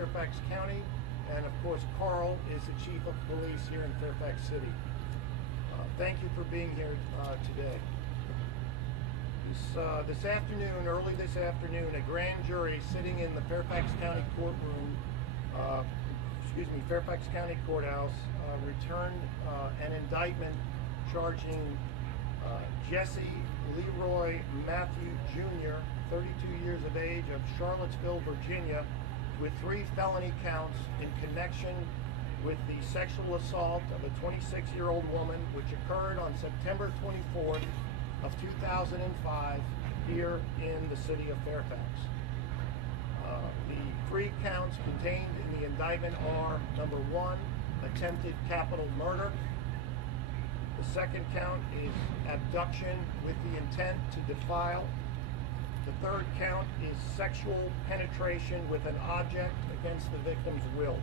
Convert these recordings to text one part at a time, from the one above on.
Fairfax County, and of course Carl is the Chief of Police here in Fairfax City. Thank you for being here today. This afternoon, early this afternoon, a grand jury sitting in the Fairfax County courtroom, Fairfax County Courthouse, returned an indictment charging Jesse Leroy Matthew Jr., 32 years of age, of Charlottesville, Virginia, with 3 felony counts in connection with the sexual assault of a 26-year-old woman, which occurred on September 24th of 2005 here in the city of Fairfax. The 3 counts contained in the indictment are: number 1, attempted capital murder. The second count is abduction with the intent to defile. The third count is sexual penetration with an object against the victim's will.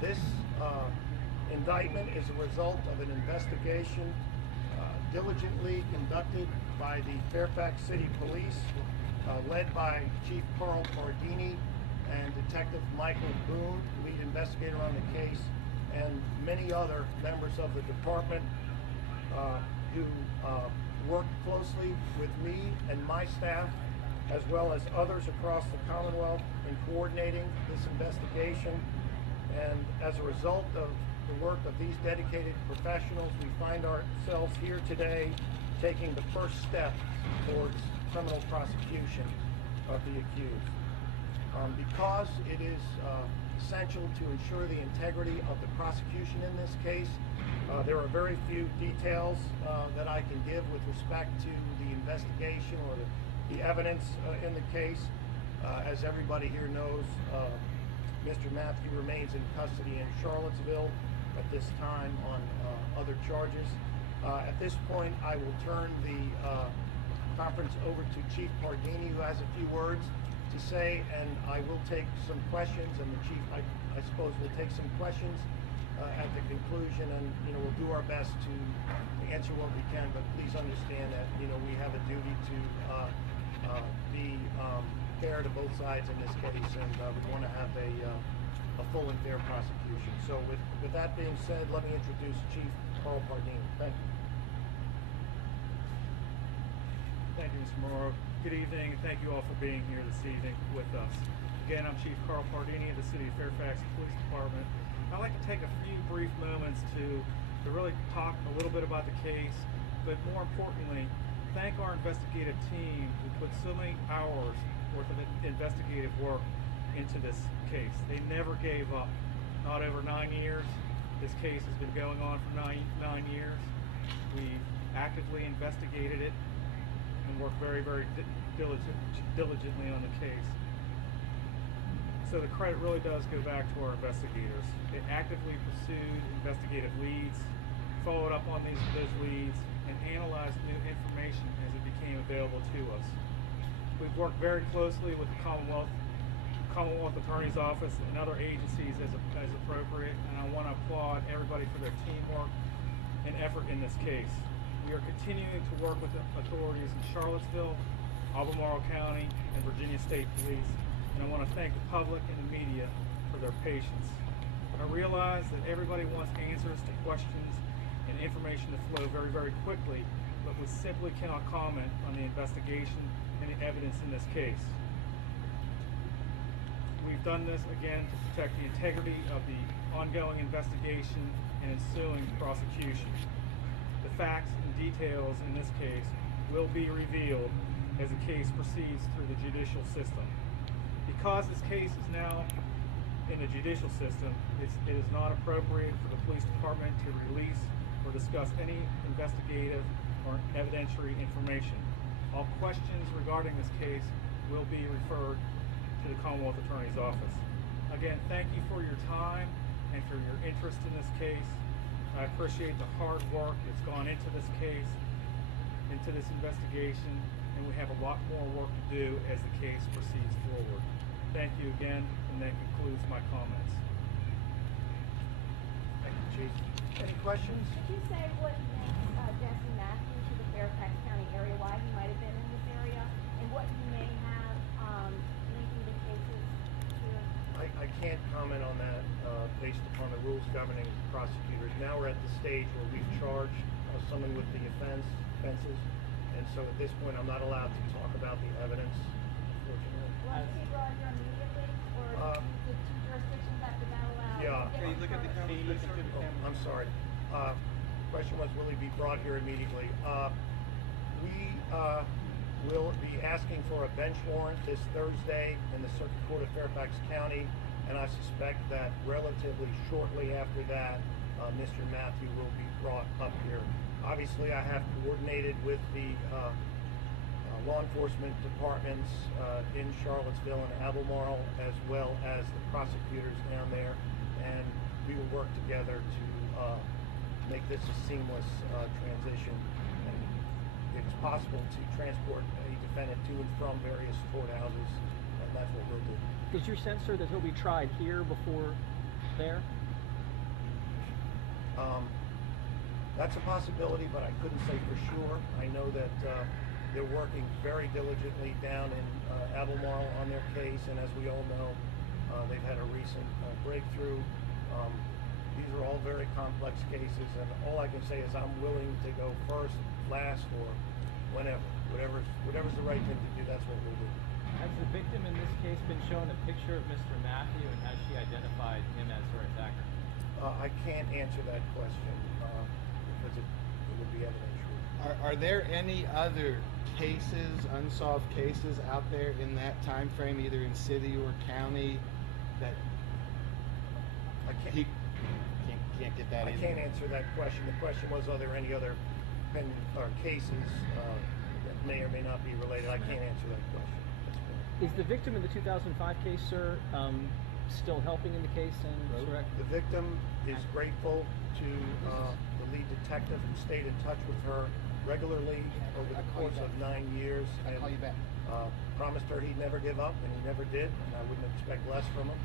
This indictment is a result of an investigation diligently conducted by the Fairfax City Police, led by Chief Carl Pardini and Detective Michael Boone, lead investigator on the case, and many other members of the department who worked closely with me and my staff, as well as others across the Commonwealth, in coordinating this investigation. And as a result of the work of these dedicated professionals, we find ourselves here today taking the first step towards criminal prosecution of the accused. Because it is essential to ensure the integrity of the prosecution in this case, there are very few details that I can give with respect to the investigation or the evidence in the case. As everybody here knows, Mr. Matthew remains in custody in Charlottesville at this time on other charges. At this point, I will turn the conference over to Chief Pardini, who has a few words to say, and I will take some questions, and the Chief, I suppose, will take some questions at the conclusion, and we'll do our best to answer what we can, but please understand that we have a duty to be fair to both sides in this case, and we want to have a full and fair prosecution. So with that being said, let me introduce Chief Carl Pardini. Thank you. Thank you, Mr. Morrow. Good evening, and thank you all for being here this evening with us. Again, I'm Chief Carl Pardini of the City of Fairfax Police Department. I'd like to take a few brief moments to really talk a little bit about the case, but more importantly, thank our investigative team who put so many hours worth of investigative work into this case. They never gave up. Not over 9 years. This case has been going on for nine years. We've actively investigated it and worked very, very diligently on the case. So the credit really does go back to our investigators. They actively pursued investigative leads, followed up on those leads, and analyzed new information as it became available to us. We've worked very closely with the Commonwealth Attorney's Office and other agencies as appropriate, and I want to applaud everybody for their teamwork and effort in this case. We are continuing to work with the authorities in Charlottesville, Albemarle County, and Virginia State Police, and I want to thank the public and the media for their patience. I realize that everybody wants answers to questions and information to flow very, very quickly, but we simply cannot comment on the investigation and the evidence in this case. We've done this, again, to protect the integrity of the ongoing investigation and ensuing prosecution. The facts and details in this case will be revealed as the case proceeds through the judicial system. Because this case is now in the judicial system, it is not appropriate for the police department to release or discuss any investigative or evidentiary information. All questions regarding this case will be referred to the Commonwealth Attorney's Office. Again, thank you for your time and for your interest in this case. I appreciate the hard work that's gone into this case, into this investigation, and we have a lot more work to do as the case proceeds forward. Thank you again, and that concludes my comments. Thank you, Chief. Any questions? Could you say what linked Jesse Matthew to the Fairfax County area, why he might have been in this area, and what he may have linking the cases here? can't comment on that based upon the rules governing prosecutors. Now we're at the stage where we've charged someone with the offenses, and so at this point I'm not allowed to talk about the evidence, unfortunately. Was he brought here immediately, or the two jurisdictions after that allow? Yeah. Can you look at the camera, sir? Oh, I'm sorry. Question was, will he be brought here immediately? We will be asking for a bench warrant this Thursday in the Circuit Court of Fairfax County, and I suspect that relatively shortly after that, Mr. Matthew will be brought up here. Obviously, I have coordinated with the law enforcement departments in Charlottesville and Albemarle, as well as the prosecutors down there, and we will work together to make this a seamless transition. And it's possible to transport a defendant to and from various courthouses, and that's what we'll do. Is your sense, sir, that he'll be tried here before there? That's a possibility, but I couldn't say for sure. I know that they're working very diligently down in Albemarle on their case, and as we all know, they've had a recent breakthrough. These are all very complex cases, and all I can say is I'm willing to go first, last, or whenever. Whatever's the right thing to do, that's what we'll do. Has the victim in this case been shown a picture of Mr. Matthew, and has she identified him as her attacker? I can't answer that question because it would be evidentiary. Are there any other cases, unsolved cases out there in that time frame, either in city or county, that he can't get that I in? can't answer that question. The question was, are there any other pending or cases that may or may not be related? I can't answer that question. Is the victim in the 2005 case, sir, still helping in the case and correct? The victim is grateful to the lead detective who stayed in touch with her regularly over the course of 9 years, and promised her he'd never give up, and he never did, and I wouldn't expect less from him.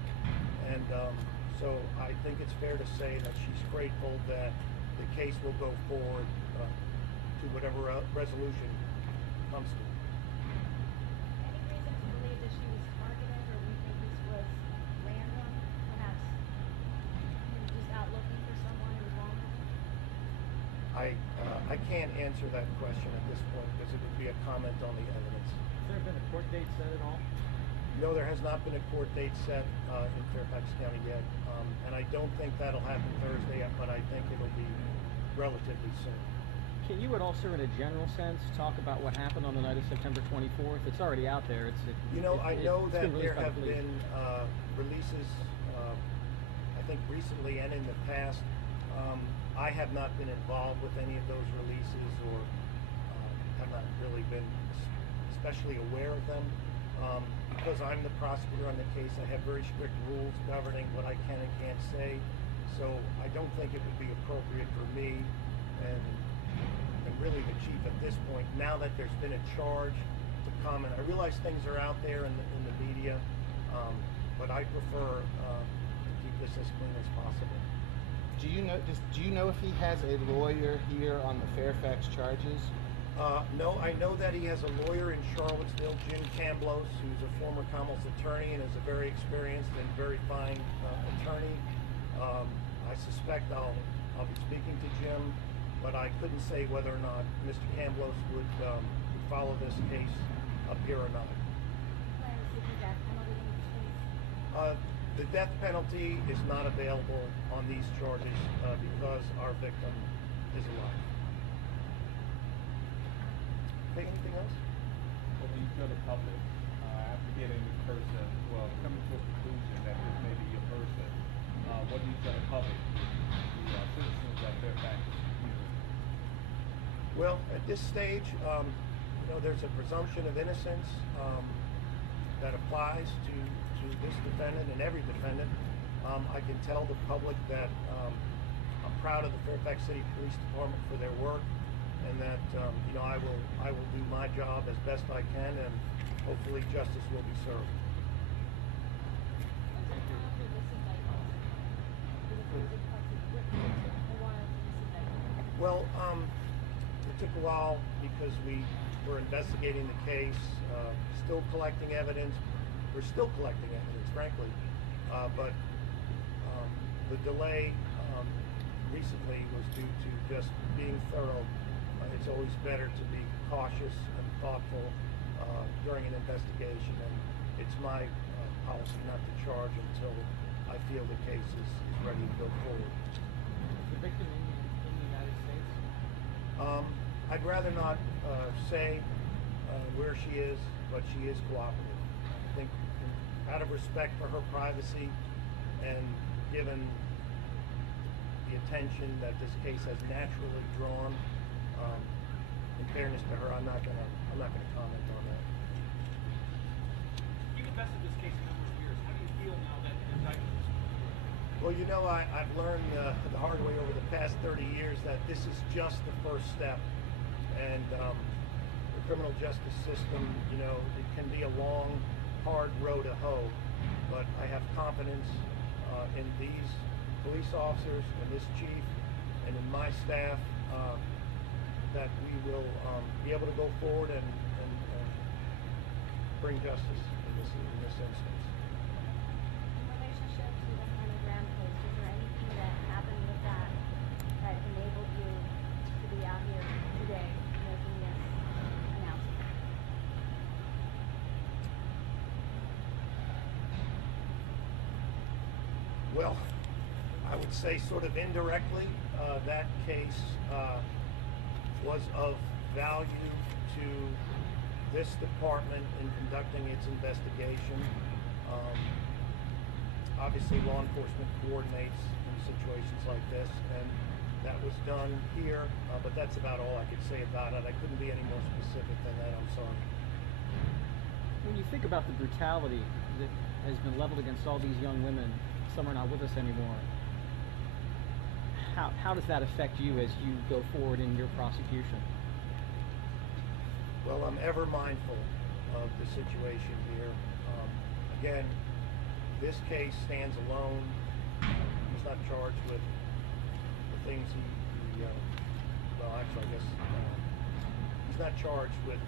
And so I think it's fair to say that she's grateful that the case will go forward to whatever resolution comes to. Any reason to believe that she was targeted, or we think this was random? Perhaps he was just out looking for someone who was vulnerable? I can't answer that question at this point because it would be a comment on the evidence. Has there been a court date set at all? No, there has not been a court date set in Fairfax County yet, and I don't think that'll happen Thursday, but I think it'll be relatively soon. Can you at all, sir, in a general sense, talk about what happened on the night of September 24th? It's already out there. I know it's that been there released by the have police. been releases, I think recently and in the past. I have not been involved with any of those releases, or have not really been especially aware of them. Because I'm the prosecutor on the case, I have very strict rules governing what I can and can't say. So I don't think it would be appropriate for me and really the chief at this point, now that there's been a charge, to comment. I realize things are out there in the media, but I prefer to keep this as clean as possible. Do you know if he has a lawyer here on the Fairfax charges? No, I know that he has a lawyer in Charlottesville, Jim Camblos, who's a former Commonwealth attorney and is a very experienced and very fine attorney. I suspect I'll be speaking to Jim, but I couldn't say whether or not Mr. Camblos would follow this case up here or not. Plan to seek the death penalty in this case? The death penalty is not available on these charges because our victim is alive. Okay, anything else? What do you tell the public after getting this person, coming to a conclusion that this may be your person? What do you tell the public, the citizens of Fairfax? Well, at this stage, there's a presumption of innocence that applies to this defendant and every defendant. I can tell the public that I'm proud of the Fairfax City Police Department for their work, and that I will do my job as best I can, and hopefully justice will be served. What's the time for this indictment? Was it a while for this indictment? Well, it took a while because we were investigating the case, still collecting evidence. We're still collecting evidence, frankly, but the delay recently was due to just being thorough. It's always better to be cautious and thoughtful during an investigation, and it's my policy not to charge until I feel the case is ready to go forward. Is the victim in the United States? I'd rather not say where she is, but she is cooperative. I think out of respect for her privacy and given the attention that this case has naturally drawn, in fairness to her, I'm not gonna comment on that. You've invested this case a number of years. How do you feel now that the indictment is complete? Well, you know, I've learned the hard way over the past 30 years that this is just the first step, and the criminal justice system, you know, it can be a long, hard road to hoe, but I have confidence in these police officers and this chief and in my staff that we will be able to go forward and bring justice in this instance. In relationship to the Hannah Graham case, was there anything that happened with that that enabled you to be out here today making this announcement? Well, I would say sort of indirectly, that case was of value to this department in conducting its investigation. Obviously, law enforcement coordinates in situations like this, and that was done here, but that's about all I could say about it. I couldn't be any more specific than that, I'm sorry. When you think about the brutality that has been leveled against all these young women, some are not with us anymore, how does that affect you as you go forward in your prosecution? Well, I'm ever mindful of the situation here. Again, this case stands alone. He's not charged with the things well, actually, I guess he's not charged with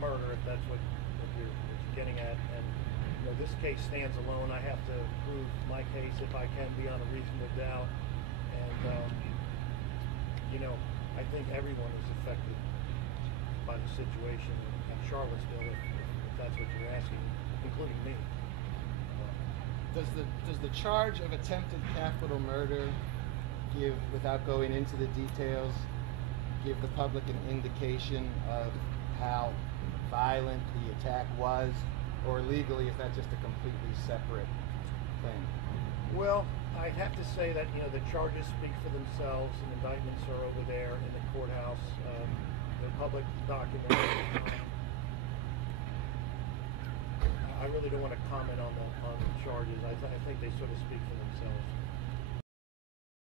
murder, if that's what you're getting at. And you know, this case stands alone. I have to prove my case if I can beyond a reasonable doubt. And you know, I think everyone is affected by the situation in Charlottesville, if that's what you're asking, including me. Does the charge of attempted capital murder give, without going into the details, give the public an indication of how violent the attack was, or legally is that just a completely separate thing? Well, I'd have to say that, you know, the charges speak for themselves, and indictments are over there in the courthouse. They're public documents. I really don't want to comment on the charges. I think they sort of speak for themselves.